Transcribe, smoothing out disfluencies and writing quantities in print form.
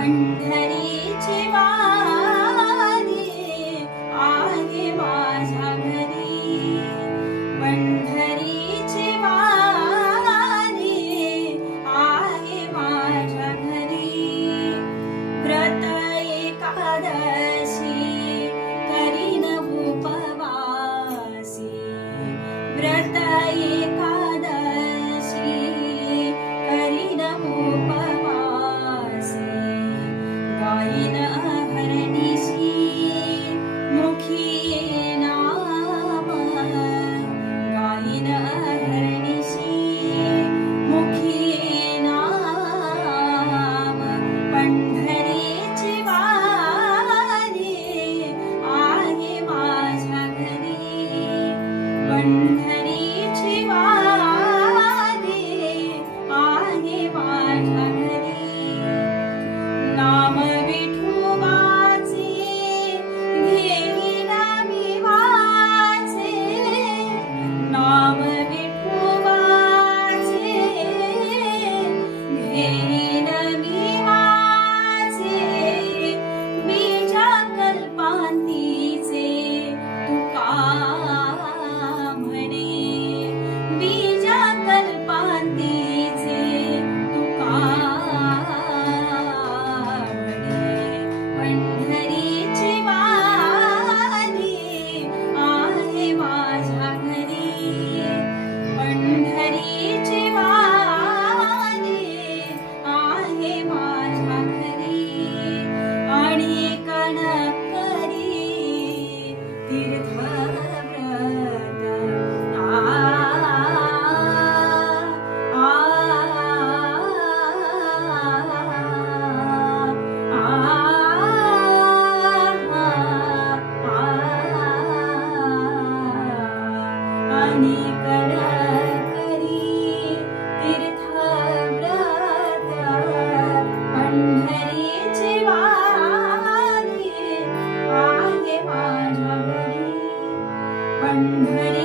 पंढरीची वारी आहे माझ्या घरी, पंढरीची वारी आहे माझ्या घरी. व्रत एकादशी करीन उपवासी, व्रत एकादशी करीन उपवासी. गाईन हरणीशी मुखी नाम, गाईन हरणीशी मुखी नाम. पंढरीची वारी आहे माझ्या घरी, पंढरीची वारी आहे माझ्या घरी. नाम विठोबाचे घेईन मी वाचे, नाम विठोबाचे घेईन मी वाचे. बीजा कल्पांतीचे तुका म्हणे, बीजा कल्पांतीचे तुका म्हणे. पंढरीची वारी आहे माझ्या घरी, पंढरीची वारी आहे माझ्या घरी. आणि कणकरी तीर्थव्रत आ आणि कणकरी तीर्थव्रत. पंढरीची वारी आहे माझ्या घरी, पंढरी